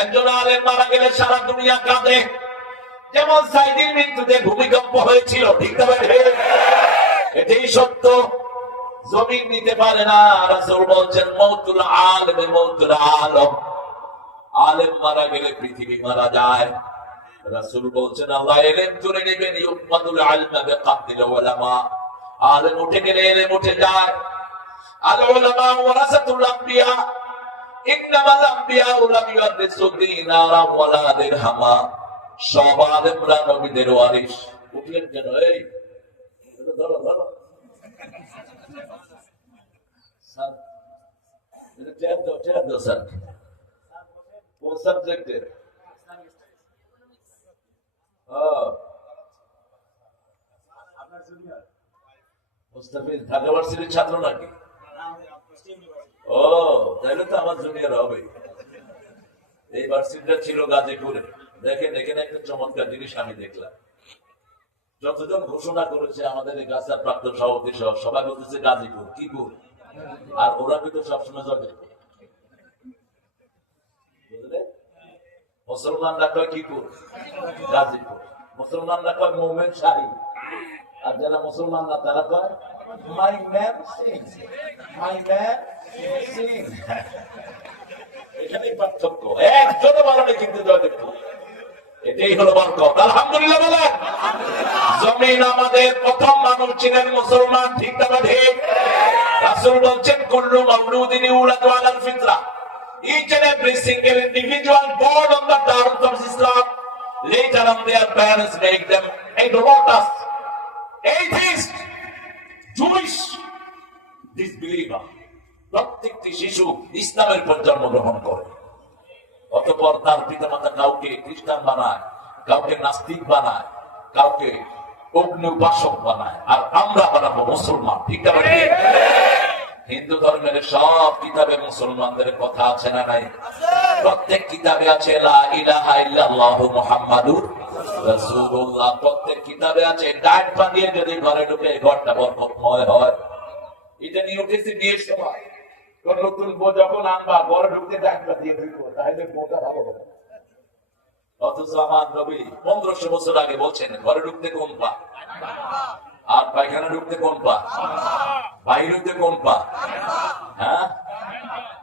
একজন আলেম মারা গেলে সারা দুনিয়া কাঁদে, যেমন সাইদির মৃত্যুতে ভূমিকম্প হয়েছিল, ঠিক না? এটাই সত্য। জমিন নিতে পারে না। রাসূল বলছেন মউতুল আলেম মউতুল আলম, আলেম মারা গেলে পৃথিবী মারা যায়। রাসূল বলছেন আল্লাহ ইলম তুলে নেবেন, ইউকমাদুল ইলমা বিকাবদিল উলামা, আলেম উঠে গেলে ইলম উঠে যায়। আল উলামা ওয়ারাসাতুল আমবিয়া, ইন্নামাল আমবিয়া লাম ইউরিসু দিনারা ওয়ালা দিরহামা, সব আলেমরা নবীদের ওয়ারিস। উঠলেন কেন? এই ধরো ধরো স্যার, এটা চেয়ার দাও স্যার। কোন সাবজেক্টে? মুস্তাফিজ ঢাকা ভার্সিটির ছাত্র নাকি? ও, তাহলে তো আমার জুনিয়র হবে। এই ভার্সিটিটা ছিল গাজীপুরে। দেখেন এখানে একটা চমৎকার জিনিস আমি দেখলাম। যতজন ঘোষণা করেছে আমাদের এই গাছার প্রাক্তন সভাপতি সহ সবাই বলতেছে গাজীপুর, কিপুর, আর ওরা কিন্তু সবসময় যাবে। মুসলমানরা কয় কিপুর, গাজীপুর। মুসলমানরা কয় মোমেন শাহী, আর যারা মুসলমান না তারা কয় মাই ম্যান সিং, মাই ম্যান সিং। এখানেই পার্থক্য, একজন ভালো নেই কিন্তু জয়দেবপুর। এটাই হলো বরকত। আলহামদুলিল্লাহ বলেন। জমিন আমাদের প্রথম মানুষ ছিলেন মুসলমান, ঠিক না? ঠিক। রাসূল বলছেন কুল্লু মাউলুদিন ইউলাদু আলাল ফিতরা, each and every single individual born on the terms of Islam, later on their parents make them idolatrous, atheist, Jewish, disbeliever. প্রত্যেকটি শিশু ইসলামের পর জন্মগ্রহণ করে, অতঃপর তার পিতামাতা কাউকে খ্রিস্টান বানায়, কাউকে নাস্তিক বানায়, কাউকে অগ্নি উপাসক বানায়, আর আমরা বানাবো মুসলমান, ঠিক না? হিন্দু ধর্মের সব কিতাবে মুসলমানদের কথা আছে না নাই? প্রত্যেক কিতাবে আছে লা ইলাহা ইল্লাল্লাহু মুহাম্মাদুর রাসূলুল্লাহ। প্রত্যেক কিতাবে আছে ডাইট বানিয়ে যদি ঘরে ঢুকে ঘরটা বরকতময় হয়। এটা নিয়ে উঠেছে বিয়ের সময়, নতুন বউ যখন আনবা ঘরে ঢুকতে ডাইটটা দিয়ে ঢুকবো, তাহলে বউটা ভালো হবে। অথচ আমার নবী 1500 বছর আগে বলছেন ঘরে ঢুকতে কোন পা, আর পায়খানা ঢুকতে কোন পা, বাইরে হইতে কোন পা? হ্যাঁ,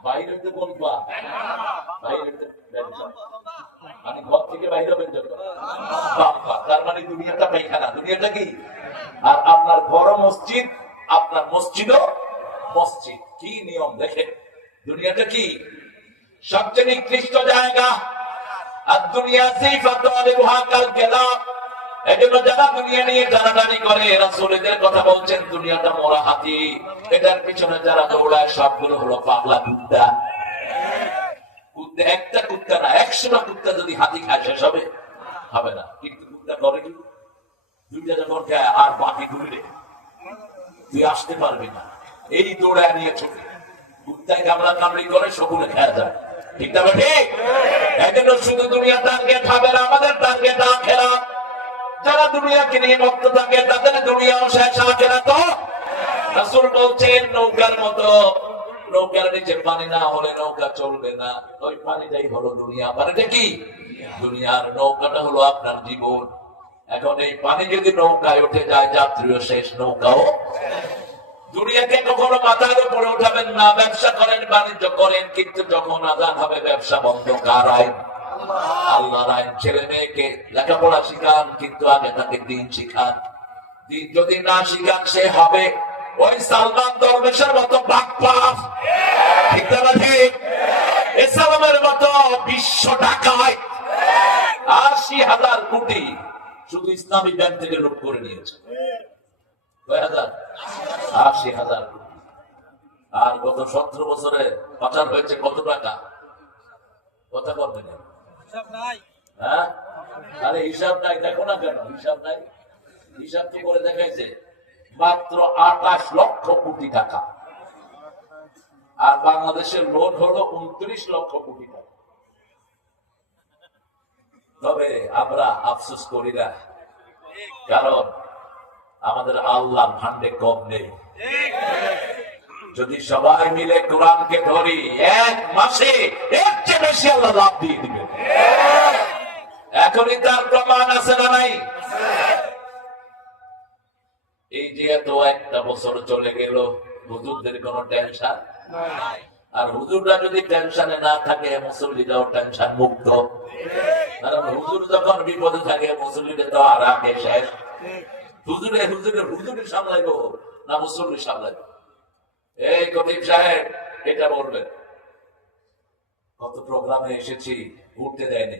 বাইরে হইতে কোন পা? বাইরে হইতে মানে ঘর থেকে বাইরে হবেন যখন বাম পা। তার মানে দুনিয়াটা পায়খানা, দুনিয়াটা কি? আর আপনার ঘরও মসজিদ, আপনার মসজিদও মসজিদ। কি নিয়ম দেখেন, দুনিয়াটা কি? সবচেয়ে নিকৃষ্ট জায়গা। আর দুনিয়া সিফাতু আলিহা কাল গেলাম। এজন্য যারা দুনিয়া নিয়ে টানাটানি করে, রাসূলের কথা বলছেন দুনিয়াটা মরা হাতি, এটার পিছনে যারা দৌড়ায় সবগুলো হলো পাগলা কুত্তা। কুত্তা একটা কুত্তা না, 100টা কুত্তা যদি হাতি খায় শেষ হবে? হবে না। কিন্তু কুত্তা করে কি? দুইটা যখন খায় আর বাকি দূরে তুই আসতে পারবি না, এই দৌড়ায় নিয়ে ছোটে। কুত্তায় কামড়া কামড়ি করে, শকুনে খেয়া যায়, ঠিক না? ঠিক। এজন্য শুধু দুনিয়া টার্গেট হবে না, আমাদের টার্গেট আখিরাত। যারা দুনিয়াকে নিয়ে মুক্ত থাকে তাদের দুনিয়াও শেষ, আখিরাত তো। রাসূল বলছেন নৌকার মতো, নৌকার নিচে পানি না হলে নৌকা চলবে না। ওই পানিটাই হলো দুনিয়া। পানিটা কি? দুনিয়ার নৌকাটা হলো আপনার জীবন। এখন এই পানি যদি নৌকায় উঠে যায়, যাত্রীও শেষ, নৌকাও। দুনিয়াকে কখনো মাথার উপরে উঠাবেন না। ব্যবসা করেন, বাণিজ্য করেন, কিন্তু যখন আযান হবে ব্যবসা বন্ধ। কার আইন? আল্লাহর আইন। ছেলে মেয়েকে লেখাপড়া শিখান, কিন্তু আগে তাকে দিন শিখান। দিন যদি না শিখান, সে হবে ওই সালমান দরবেশের মতো বাকপাস, ঠিক না? ঠিক। ইসলামের মতো বিশ্ব ডাকাত ৮০,০০০ কোটি শুধু ইসলামী ব্যাংক থেকে লুট করে নিয়েছে। ৮০,০০০ কোটি। আর গত 17 বছরে পাচার হয়েছে কত টাকা? কথা বলবেন? হ্যাঁ, আরে হিসাব নাই। দেখো না কেন হিসাব নাই? হিসাব কি করে দেখাইছে? মাত্র ২৮ লক্ষ কোটি টাকা। আর বাংলাদেশের লোন হলো ২৯ লক্ষ কোটি টাকা। তবে আমরা আফসোস করি না, কারণ আমাদের আল্লাহর ভান্ডে কম নেই। যদি সবাই মিলে কোরআনকে ধরি, এক মাসে এর চেয়ে বেশি আল্লাহ লাভ দিয়ে দিবেন। এখনই তার প্রমাণ আছে না নাই? এই যে এত একটা বছর চলে গেল, হুজুরদের কোনো টেনশন নাই। আর হুজুররা যদি টেনশনে না থাকে, মুসল্লিরাও টেনশন মুক্ত। কারণ হুজুর যখন বিপদে থাকে, মুসল্লিরা তো আর আগে শেষ। হুজুরে সামলাইবো না মুসল্লি সামলাইবো? এই খতিব সাহেব এটা বলবেন। কত প্রোগ্রামে এসেছি, উঠতে দেয়নি,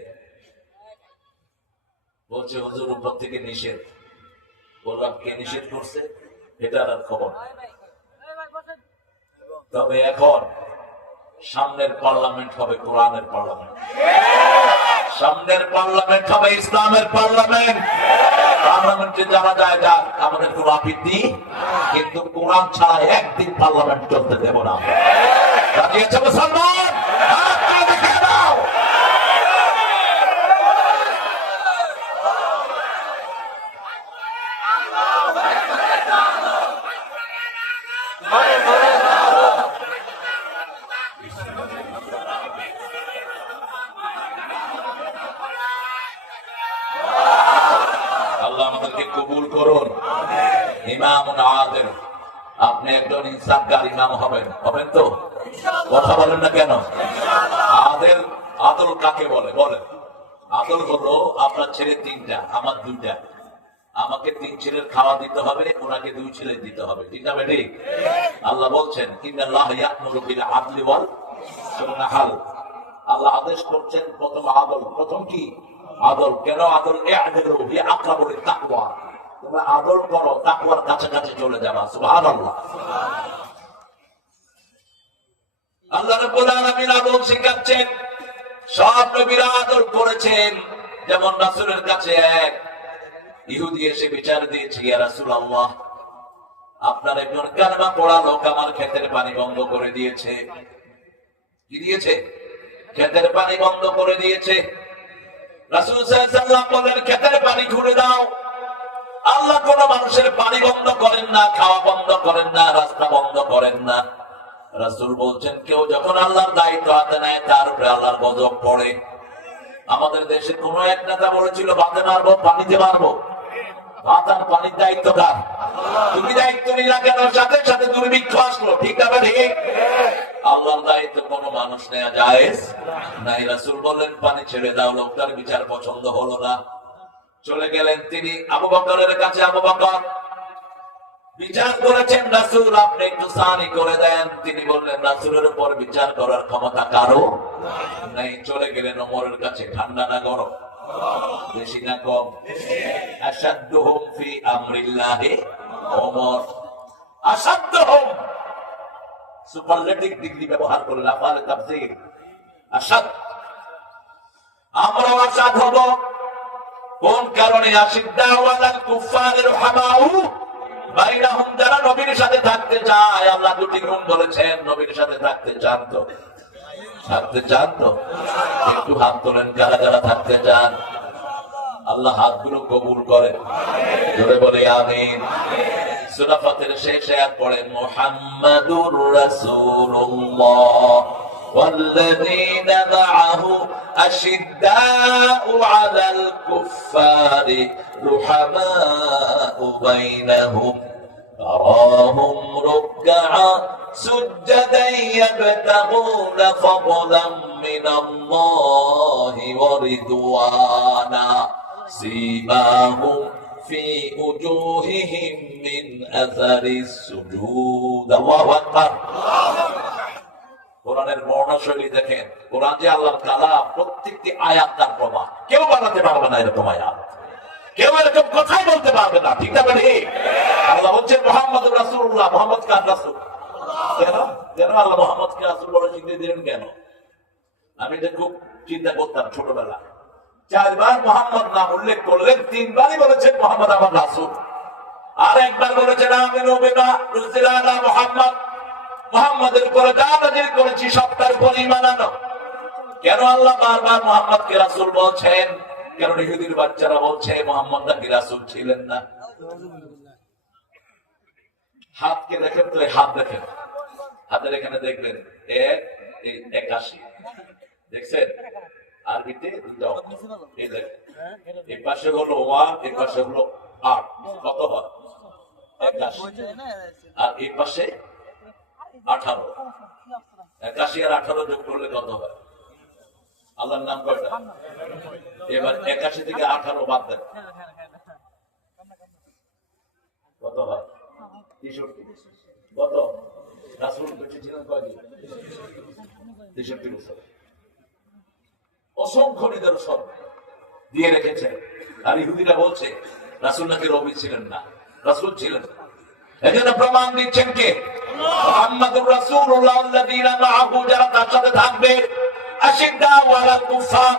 বলছে হুজুর উপর থেকে নিষেধ। বললাম কে নিষেধ করছে? এটা আর খবর। তবে এখন সামনের পার্লামেন্ট হবে কোরআনের পার্লামেন্ট, সামনের পার্লামেন্ট হবে ইসলামের পার্লামেন্ট। পার্লামেন্টে যারা যায় যাক, আমাদের কোনো আপত্তি, কিন্তু কোরআন ছাড়া একদিন পার্লামেন্ট চলতে দেব না। রাজি আছে মুসলমান? আল্লাহ আমাদেরকে কবুল করুন। ইমামুন আদিল, আপনি একজন ইনসাফগার ইমাম হবেন, হবেন তো? কথা বলেন না কেন? আদিল, আদল কাকে বলে? বলেন। আদল হলো আপনার ছেলে তিনটা, আমার দুইটা। আমাকে তিন ছেলের খাওয়া দিতে হবে, ওনাকে দুই ছেলে দিতে হবে, ঠিক না বেটি? আল্লাহ বলছেন ইন্নাল্লাহ ইয়া'মুরু বিল আদলি ওয়াল নাহাল। আল্লাহ আদেশ করছেন প্রথম আদল। প্রথম কি? আদল। কেন আদল? ই'দিলু হিয়া আকরাবু লিত-তাকওয়া। তোমরা আদল করো, তাকওয়ার কাছাকাছি চলে যাবা। সুবহানাল্লাহ। আল্লাহ রাব্বুল আলামিন আদল শিখাচ্ছেন। সব নবীরা আদল করেছেন। যেমন রাসূলের কাছে এক ইহুদি এসে বিচার দিয়েছে, ইয়া রাসূলুল্লাহ, আপনার একজন কালেমা পড়া লোক আমার ক্ষেতের পানি বন্ধ করে দিয়েছে। কি দিয়েছে? ক্ষেতের পানি বন্ধ করে দিয়েছে। রাসূল সাল্লাল্লাহু আলাইহি ওয়াসাল্লাম বলেন, ক্ষেতের পানি খুলে দাও। আল্লাহ কোন মানুষের পানি বন্ধ করেন না, খাওয়া বন্ধ করেন না, রাস্তা বন্ধ করেন না। রাসূল বলছেন, কেউ যখন আল্লাহর দায়িত্ব হাতে নেয়, তার উপরে আল্লাহর গজব পড়ে। আমাদের দেশে কোন এক নেতা বলেছিল, ভাতে মারবো, পানিতে মারবো। ভাত আর পানির দায়িত্ব কার? তুমি দায়িত্ব নিলা কেন? সাথে সাথে দুর্ভিক্ষ আসলো, ঠিক না? ঠিক। আল্লাহর দায়িত্ব কোন মানুষ নেওয়া জায়েজ নাই। রাসূল বললেন, পানি ছেড়ে দাও। লোকটার বিচার পছন্দ হলো না, চলে গেলেন তিনি আবু বকরের কাছে। আবু বকর বিচার করেছেন, রাসূল আপনি একটু সানি করে দেন। তিনি বললেন, রাসূলের উপর বিচার করার ক্ষমতা কারো নাই। চলে গেলেন ওমরের কাছে। ঠান্ডা না গরম? বেশি না কম? আসাদুহুম ফি আমরিল্লাহি ওমর। আসাদুহুম সুপারলেটিভ ডিগ্রি ব্যবহার করে লাফালে তাফসীর। আসাদ, আমরা আসাদ হব কোন কারণে? আশিদ্দা ওয়ালাল কুফারির রুহামাউ বাইনাহুম, যারা নবীর সাথে থাকতে চায়। আল্লাহ দুটি গুণ বলেছেন, নবীর সাথে থাকতে চান তো? থাকতে চান তো? একটু হাত তোলেন যারা যারা থাকতে চান। আল্লাহ হাতগুলো কবুল করেন, জোরে বলে আমিন। সূরা ফাতিরের শেষ আয়াত পড়েন, মুহাম্মাদুর রাসূলুল্লাহ والذين معه أشداء على الكفار رحماء بينهم تراهم ركعا سجدا يبتغون فضلا من الله ورضوانا سيماهم في وجوههم من أثر السجود الله أكبر। কোরআনের বর্ণশৈলী দেখেন। কোরআন যে আল্লাহর কালাম, প্রত্যেকটি আয়াত তার প্রমাণ। কেউ বানাতে পারবে না এরকম আয়াত, কেউ এরকম কথাই বলতে পারবে না, ঠিক না? আল্লাহ বলছেন মুহাম্মদুর রাসূলুল্লাহ। মুহাম্মদ কার রাসূল? কেন আল্লাহ মুহাম্মদকে রাসূল বলে স্বীকৃতি দিলেন কেন? আমি এটা খুব চিন্তা করতাম ছোটবেলা। 4 বার মুহাম্মদ নাম উল্লেখ করলেন, 3 বারই বলেছেন মুহাম্মদ আমার রাসূল। আর একবার বলেছেন আমিনু বিমা নুজিলা আলা মুহাম্মদ, মুহাম্মাদের উপরে যা নাযিল করেছি সবটার উপর ঈমান আনো। কেন আল্লাহ বারবার মুহাম্মদকে রাসূল বলছেন? কারণ ইহুদির বাচ্চারা বলছে মুহাম্মদ নাকি রাসূল ছিলেন না। হাতকে দেখেন তো, হাত দেখেন, হাতের এখানে দেখবেন 81 দেখছেন? আরবিতে 2টা এই দেখেন এই পাশে হলো 1, এই পাশে হলো 8, কত হয়? 81। আর এই পাশে 18, 81 আর 18 যোগ করলে কত হয়? আল্লাহর নাম কয়টা? এবার 81 থেকে 18 বাদ দেন, কত হয়? 63। কত? রাসূল বেঁচে ছিলেন কয়দিন? 63 বছর। অসংখ্য নিদর্শন দিয়ে রেখেছেন। আর ইহুদিরা বলছে রাসূল নাকি নবী ছিলেন না, রাসূল ছিলেন। এজন্য প্রমাণ দিচ্ছেন কে? মুহাম্মাদুর রাসূলুল্লাহ। আল্লাযীনা মাআহু, যারা তার সাথে থাকবে, আশিদ্দাউ আলাল কুফার,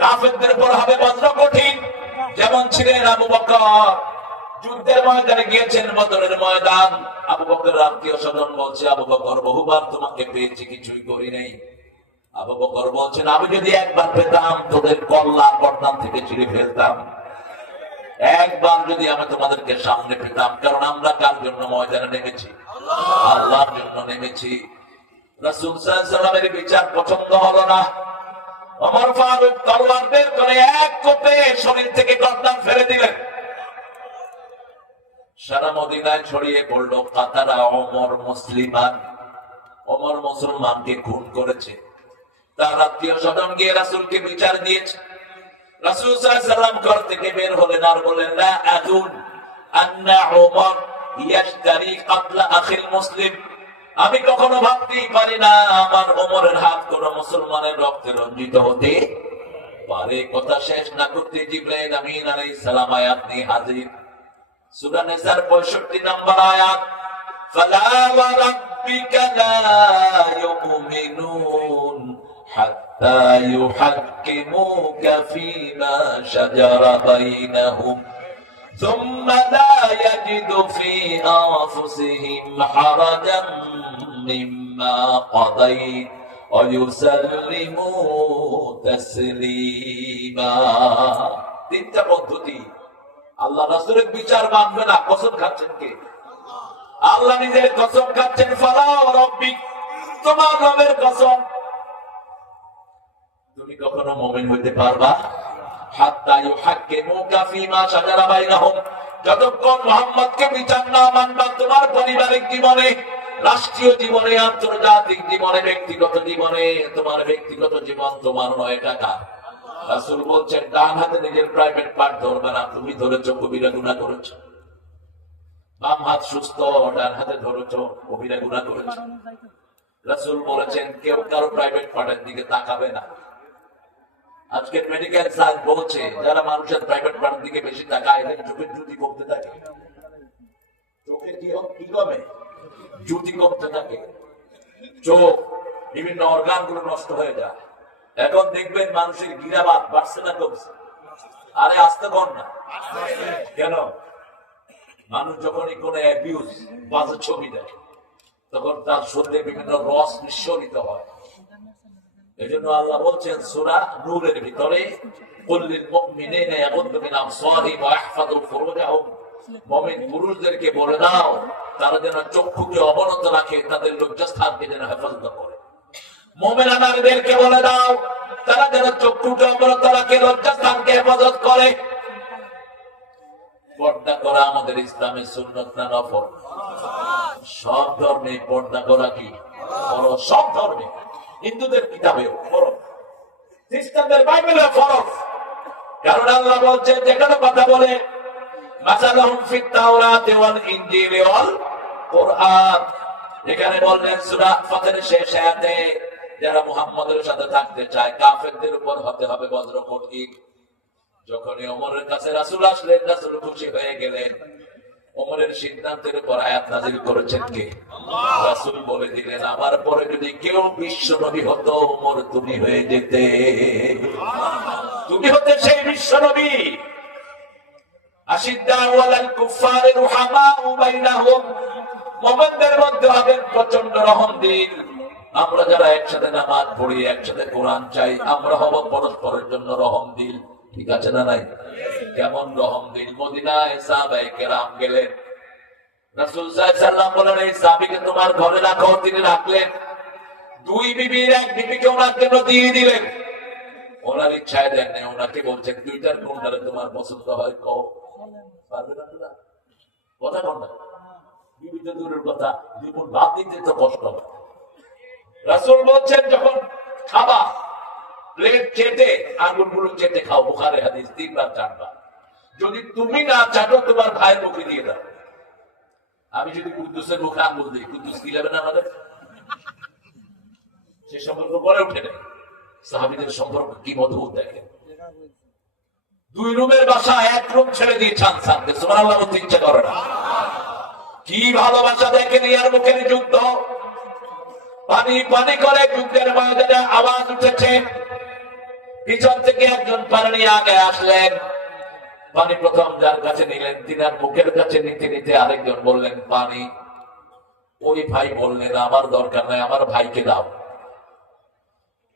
কাফেরদের উপর হবে বজ্র কঠিন। যেমন ছিলেন আবু বকর, যুদ্ধের ময়দানে গিয়েছেন, বদরের ময়দান। আবু বকরের আত্মীয় স্বজন বলছে, আবু বকর বহুবার তোমাকে পেয়েছি, কিছুই করি নাই। আবু বকর বলছেন, আমি যদি একবার পেতাম তোদের কল্লা গর্দান থেকে ছিঁড়ে ফেলতাম। একবার যদি আমি তোমাদেরকে সামনে পেতাম, কারণ আমরা কার জন্য ময়দানে নেমেছি? আল্লাহর জন্য নেমেছি। রাসূল সাল্লাল্লাহু আলাইহি ওয়াসাল্লামের বিচার পছন্দ হলো না। ওমর ফারুক তরবার বের করে এক কোপে শরীর থেকে গর্দান ফেলে দিলেন। সারা মদিনায় ছড়িয়ে পড়ল, কাতারা ওমর মুসলিমান, ওমর মুসলমানকে খুন করেছে। তার আত্মীয় স্বজন গিয়ে রাসূলকে বিচার দিয়েছে। রাসূল সাল্লাল্লাহু আলাইহি ওয়াসাল্লাম ঘর থেকে বের হলেন আর বলেন, লা আযুন আন্না ওমর ইয়াশতারি কাতলা আখিল মুসলিম। আমি কখনো ভাবতেই পারি না আমার ওমরের হাত কোন মুসলমানের রক্তে রঞ্জিত হতে পারে। কথা শেষ না করতে জিবরাইল আমিন আলাইহিস সালাম আয়াত নিয়ে হাজির। সূরা নিসার 65 নম্বর আয়াত, ফালা ওয়া রাব্বিকা লা ইউমিনুন হাত্তা ইউহাক্কিমুকা ফীমা শাজারা বাইনাহুম সুম্মা লা ইয়াজিদু ফী আনফুসিহিম হারাজান মিম্মা কাদাইত ওয়া ইউসাল্লিমু তাসলিমা। তিনটা পদ্ধতি। আল্লাহ রাসূলের বিচার মানবে না, কসম খাচ্ছেন কে? আল্লাহ নিজের কসম খাচ্ছেন, ফালা ওয়া রাব্বিক, তোমার রবের কসম, তুমি কখনো মুমিন হইতে পারবা হাত্তা ইউহাক্কিমুকা ফীমা শাজারা বাইনাহুম, যতক্ষণ মুহাম্মদকে বিচার না মানবা তোমার পারিবারিক জীবনে, রাষ্ট্রীয় জীবনে, আন্তর্জাতিক জীবনে, ব্যক্তিগত জীবনে। তোমার ব্যক্তিগত জীবন তোমার নয় টাকা। রাসূল বলছেন, ডান হাতে নিজের প্রাইভেট পার্ট ধরবে না। তুমি ধরেছো, কবিরা গুনাহ করেছো। বাম হাত সুস্থ, ডান হাতে ধরেছো, কবিরা গুনাহ করেছো। রাসূল বলেছেন, কেউ কারো প্রাইভেট পার্টের দিকে তাকাবে না। আজকে মেডিকেল সায়েন্স বলছে, যারা মানুষের প্রাইভেট পার্টের দিকে বেশি তাকায়, এদের চোখের জ্যোতি কমতে থাকে। চোখে কি কমে? জ্যোতি কমতে থাকে। চোখ, বিভিন্ন অর্গান গুলো নষ্ট হয়ে যায়। এখন দেখবেন মানুষের গিরাবাত বাড়ছে না কমছে? আরে আসতে কর না। কেন? মানুষ যখনই কোন অ্যাবিউজ, বাজে ছবি দেখে, তখন তার শরীরে বিভিন্ন রস নিঃসরিত হয়। এই জন্য আল্লাহ বলছেন সূরা নূরের ভিতরে, কুল্লিল মুমিনিনা ইয়াগুদ্দু মিন আবসারিহিম ওয়া ইয়াহফাযু ফুরুজাহুম, মুমিন পুরুষদেরকে বলে দাও তারা যেন চক্ষুকে অবনত রাখে, তাদের লজ্জাস্থানকে যেন হেফাজত করে। মুমিনা নারীদেরকে বলে দাও তারা যেন চক্ষুকে অবনত রাখে, লজ্জাস্থানকে হেফাজত করে। পর্দা করা আমাদের ইসলামের সুন্নাত না নফল? সব ধর্মে পর্দা করা কি ফরজ? সব ধর্মে। হিন্দুদের কিতাবেও ফরজ, খ্রিস্টানদের বাইবেলে ফরজ। কারণ আল্লাহ বলছেন, যেখানে কথা বলে মাসালাহুম ফিত তাওরাতি ওয়াল ইনজিলি ওয়াল কুরআন, এখানে বললেন সূরা ফাতিরের শেষ আয়াতে, যারা মুহাম্মদের সাথে থাকতে চায় কাফেরদের উপর হতে হবে বজ্র কঠিন। যখনই ওমরের কাছে রাসূল আসলেন, রাসূল খুশি হয়ে গেলেন। ওমরের সিদ্ধান্তের উপর আয়াত নাযিল করেছেন কে? আল্লাহ। রাসূল বলে দিলেন, আমার পরে যদি কেউ বিশ্ব নবী হতো, ওমর তুমি হয়ে যেতে। তুমি হতে সেই বিশ্ব নবী। আশিদ্দাউ আলাল কুফফারি রুহামাউ বাইনাহুম, মুমিনদের মধ্যে হবেন প্রচন্ড রহমদিল। আমরা যারা একসাথে নামাজ পড়ি, একসাথে কোরআন চাই, আমরা হব পরস্পরের জন্য রহমদিল। ঠিক আছে না নাই? কেমন রহমদিল? মদিনায় সাহাবায়ে কেরাম গেলেন, রাসূল সাল্লাল্লাহু আলাইহি ওয়াসাল্লাম বলেন, এই সাহাবীকে তোমার ঘরে রাখো। তিনি রাখলেন। দুই বিবির এক বিবিকে ওনার জন্য দিয়ে দিলেন। ওনার ইচ্ছায় দেন না, ওনাকে বলছেন দুইটার কোনটারে তোমার পছন্দ হয় কও। পারবে না তোরা? কথা কন না, বিবিধ দূরের কথা, জীবন ভাত দিতে তো কষ্ট হবে। রাসূল বলছেন যখন খাবা প্লেট চেটে আঙ্গুলগুলো চেটে খাও, বুখারী হাদিস 3 বার 4 বার। যদি তুমি না চাটো তোমার ভাইয়ের মুখে দিয়ে দাও। আমি যদি কুদ্দুসের মুখে আঙ্গুল দিই, কুদ্দুস কি যাবে না আমাদের? সে সম্পর্ক গড়ে ওঠে নাই। সাহাবীদের সম্পর্ক কি মধুর দেখেন। 2 রুমের বাসা 1 রুম ছেড়ে দিয়ে চান সানতে, সুবহানাল্লাহ বলতে ইচ্ছা করে না। কি ভালোবাসা দেখেন। ইয়ার মুখের যুদ্ধ, পানি পানি করে যুদ্ধের ময়দানে আওয়াজ উঠেছে। পিছন থেকে একজন পানি আগে আসলেন, পানি প্রথম যার কাছে নিলেন, তিনার মুখের কাছে নিতে নিতে আরেকজন বললেন পানি। ওই ভাই বললেন আমার দরকার নাই, আমার ভাইকে দাও।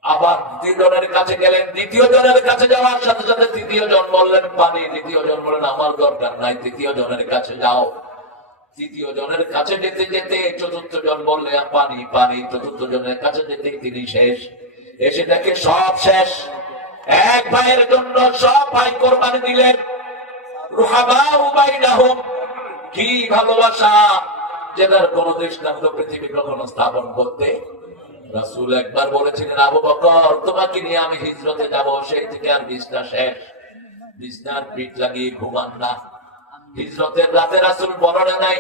আবার দ্বিতীয় জনের কাছে গেলেন, দ্বিতীয় জনের কাছে যাওয়ার সাথে সাথে তৃতীয় জন বললেন পানি, দ্বিতীয় জন বললেন আমার দরকার নাই, তৃতীয় জনের কাছে যাও। তৃতীয় জনের কাছে যেতে যেতে চতুর্থ জন বললেন পানি পানি, চতুর্থ জনের কাছে যেতে তিনি শেষ। এসে দেখে সব শেষ। এক ভাইয়ের জন্য সব ভাই কোরবানি দিলেন। রুহামাউ বাইনাহুম, কি ভালোবাসা, যেটার কোন দৃষ্টান্ত পৃথিবী কখনো স্থাপন করতে। রাসূল একবার বলেছিলেন আবু বকর তোমাকে নিয়ে আমি হিজরতে যাব, সেই থেকে আর বিছনা শেষ। বিছনার পিঠ লাগিয়ে ঘুমান না। হিজরতের রাতে রাসূল বললেন নাই।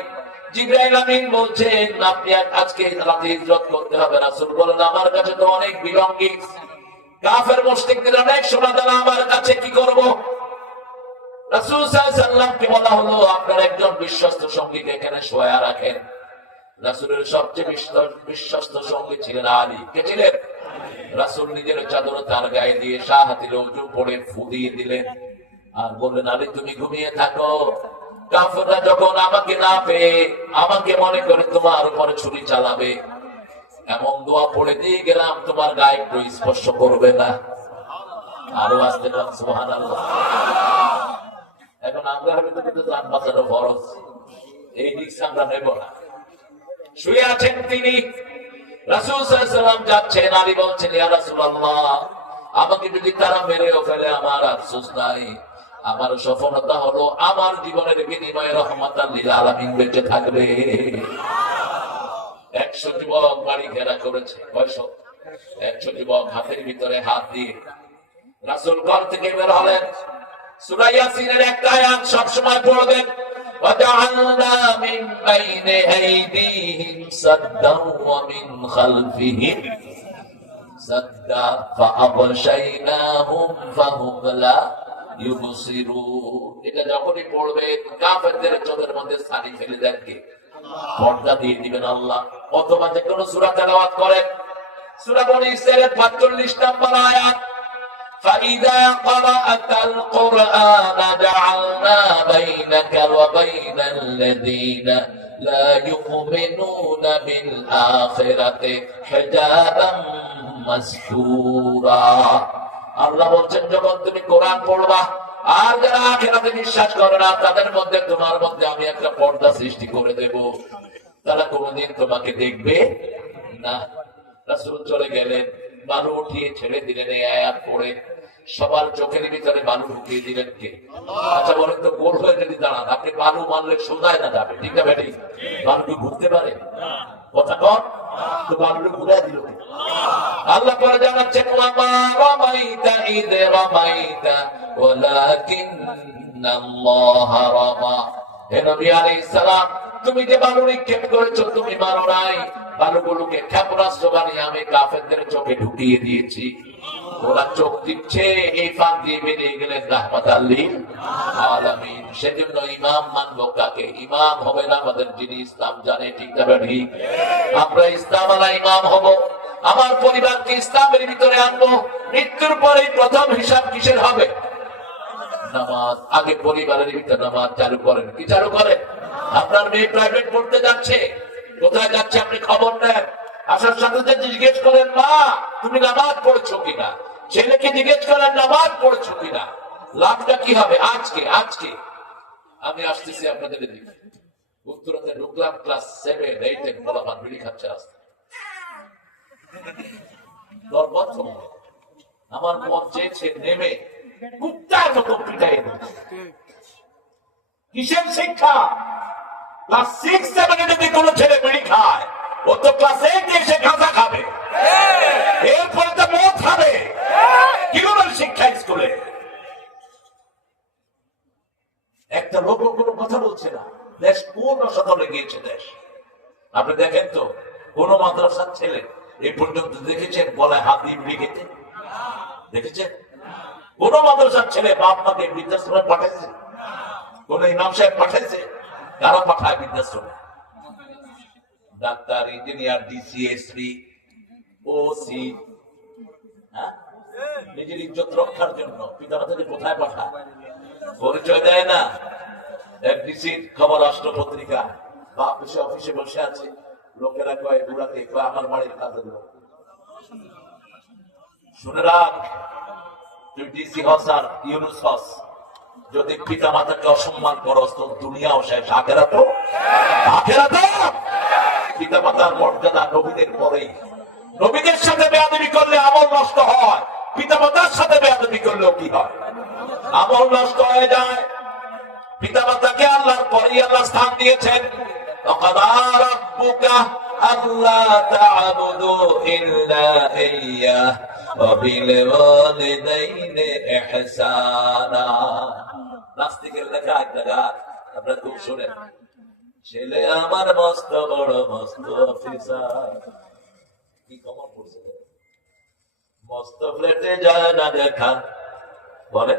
জিবরাইল আমিন বলছেন আপনি আজকে রাতে হিজরত করতে হবে। রাসূল বলেন আমার কাছে তো অনেক বিলঙ্গিংস, কাফের মুশরিকদের অনেক সোনাদানা, আমার কাছে কি করব? রাসূল সাল্লাল্লাহু আলাইহি ওয়াসাল্লামকে বলা হলো আপনার একজন বিশ্বস্ত সঙ্গীকে এখানে শোয়া রাখেন। রাসূলের সবচেয়ে বিশ্বস্ত সঙ্গী ছিলেন আলী। কে ছিলেন? রাসূল নিজের চাদর তার গায়ে দিয়ে শাহাতিল ওযু পড়ে ফু দিয়ে দিলেন আর বললেন আলী তুমি ঘুমিয়ে থাকো। কাফেররা যখন আমাকে না পেয়ে আমাকে মনে করে তোমার উপরে ছুরি চালাবে, এমন দোয়া পড়ে দিয়ে গেলাম তোমার গায়ে একটু স্পর্শ করবে না। আরো আসতে পারেন সুবহানাল্লাহ। এখন আমরা হয়তো জান বাঁচানো ফরজ, এই রিস্ক আমরা নেব না। শুয়ে আছেন তিনি, রাসূল সাল্লাল্লাহু আলাইহি ওয়াসাল্লাম যাচ্ছেন, আলী বলছেন ইয়া রাসূলুল্লাহ আমাকে যদি তারা মেরেও ফেলে আমার আফসোস নাই, আমার সফলতা হলো আমার জীবনের বিনিময়ে রাহমাতাল লিল আলামিন বেঁচে থাকবে। 100 যুবক বাড়ি ঘেরা করেছে। 100 যুবক হাতের ভিতরে হাত দিয়ে রাসূল ঘর থেকে বের হলেন। সূরা ইয়াসিনের একটা আয়াত সবসময় পড়বেন, وَجَعَلْنَا مِنْ بَيْنِ أَيْدِيهِمْ سَدًّا وَمِنْ خَلْفِهِمْ سَدًّا فَأَغْشَيْنَاهُمْ فَهُمْ لَا يُبْصِرُونَ। এটা যখনই পড়বেন কাফেরদের চোখের মধ্যে ছানি ফেলে দেন কে? পর্দা দিয়ে দিবেন আল্লাহ। অথবা যে কোনো সূরা তেলাওয়াত করেন, সূরা বনী ইসরাঈলের 45 নম্বর আয়াত, فَإِذَا قَرَأْتَ الْقُرْآنَ جَعَلْنَا بَيْنَكَ وَبَيْنَ الَّذِينَ لَا يُؤْمِنُونَ بِالْآخِرَةِ حِجَابًا مَسْتُورًا। আল্লাহ বলছেন যখন তুমি কোরআন পড়বা আর যারা আখিরাতে বিশ্বাস করে না তাদের মধ্যে তোমার মধ্যে আমি একটা পর্দা সৃষ্টি করে দেব, তারা কোনোদিন তোমাকে দেখবে না। রাসূল চলে গেলেন, বালু উঠিয়ে ছেড়ে দিলেন। এই আয়াত পড়ে সবার চোখের ভিতরে বালু ঢুকিয়ে দিলেন কে? আচ্ছা বলেন তো গোল হয়ে যদি দাঁড়ান, আপনি বালু মারলে সোজায় না যাবে, ঠিক না বেটি? বালু কি ঘুরতে পারে? কথা কন তো, বালু ঘুরে দিল। আল্লাহ পরে জানাচ্ছেন ওয়ামা রামাইতা ইয রামাইতা ওয়ালাকিন্নাল্লাহা রামা। হে নবী আলাইহিস সালাম তুমি যে বালু নিক্ষেপ করেছো তুমি মারো নাই, বালুগুলোকে ক্ষেপণাস্ত্র বানিয়ে আমি কাফেরদের চোখে ঢুকিয়ে দিয়েছি। ওরা চোখ দিচ্ছে, এই ফাঁক দিয়ে বেরিয়ে গেলেন রাহমাতাল লিল আলামিন। সেজন্য ইমাম মানবো কাকে? ইমাম হবে না আমাদের যিনি ইসলাম জানে, ঠিক না ঠিক? আমরা ইসলাম আলা ইমাম হব, আমার পরিবারকে ইসলামের ভিতরে আনবো। মৃত্যুর পরে প্রথম হিসাব কিসের হবে? নামাজ। আগে পরিবারের ভিতরে নামাজ চালু করেন। কি চালু করেন? আপনার মেয়ে প্রাইভেট পড়তে যাচ্ছে, কোথায় যাচ্ছে আপনি খবর নেন। আসার সাথে সাথে জিজ্ঞেস করেন মা তুমি নামাজ পড়েছো কিনা, ছেলেকে জিজ্ঞেস করেন নামাজ পড়েছো কিনা। লাভটা কি হবে? আজকে আজকে আমি আসতেছি আপনাদের দিকে, উত্তরাতে ঢুকলাম, ক্লাস 7 8 বলা বিড়ি খাচ্ছে রাস্তা। আমার মন চেয়েছে নেমে কুত্তার মতো পিটাই দেব। কিসের শিক্ষা? ক্লাস 6-7 যদি কোনো ছেলে বিড়ি খায়, ও তো ক্লাস 8 এসে গাঁজা খাবে, এরপরে তো মদ খাবে। কি বলেন শিক্ষা স্কুলে? একটা লোক কোনো কথা বলছে না, দেশ পূর্ণ সদলে গিয়েছে দেশ। আপনি দেখেন তো, কোন মাদ্রাসার ছেলে এই পর্যন্ত দেখেছেন গলায় হাত দিয়ে বিড়ি খেতে? দেখেছেন? কোন মাদ্রাসার ছেলে বাপ মাকে বৃদ্ধাশ্রমে পাঠাইছে? কোন ইমাম সাহেব পাঠাইছে? কারা পাঠায় বৃদ্ধাশ্রমে? Doctor, engineer, DC, SP, OC, নিজের ইজ্জত রক্ষার জন্য পিতামাতাকে কোথায় পাঠায়? পরিচয় দেয় না। এক ডিসির খবর রাষ্ট্র পত্রিকা, বাপ এসে অফিসে বসে আছে, লোকেরা কয় বুড়াকে, কয় আমার বাড়ির কাজের লোক। শুনে রাখ, তুই ডিসি হস আর ইউনুস হস, যদি পিতা মাতাকে অসম্মান করস তো দুনিয়াও শেষ, আখেরাত পিতা মাতার মর্যাদা নবীদের পরেই। নবীদের সাথে বেয়াদবি করলে আমল নষ্ট হয়, পিতা মাতার সাথে বেয়াদবি করলেও কি হয়? আমল নষ্ট হয়ে যায়। পিতা মাতাকে আল্লাহর পরেই আল্লাহ স্থান দিয়েছেন। وَقَضَى رَبُّكَ أَلَّا تَعْبُدُوا إِلَّا إِيَّاهُ وَبِالْوَالِدَيْنِ إِحْسَانًا। নাস্তিকের লেখা একটা গান, আপনারা খুব শুনেন। ছেলে আমার মস্ত বড় মস্ত অফিসার, কি কমন পড়ছে, মস্ত ফ্ল্যাটে যায় না দেখা, বলে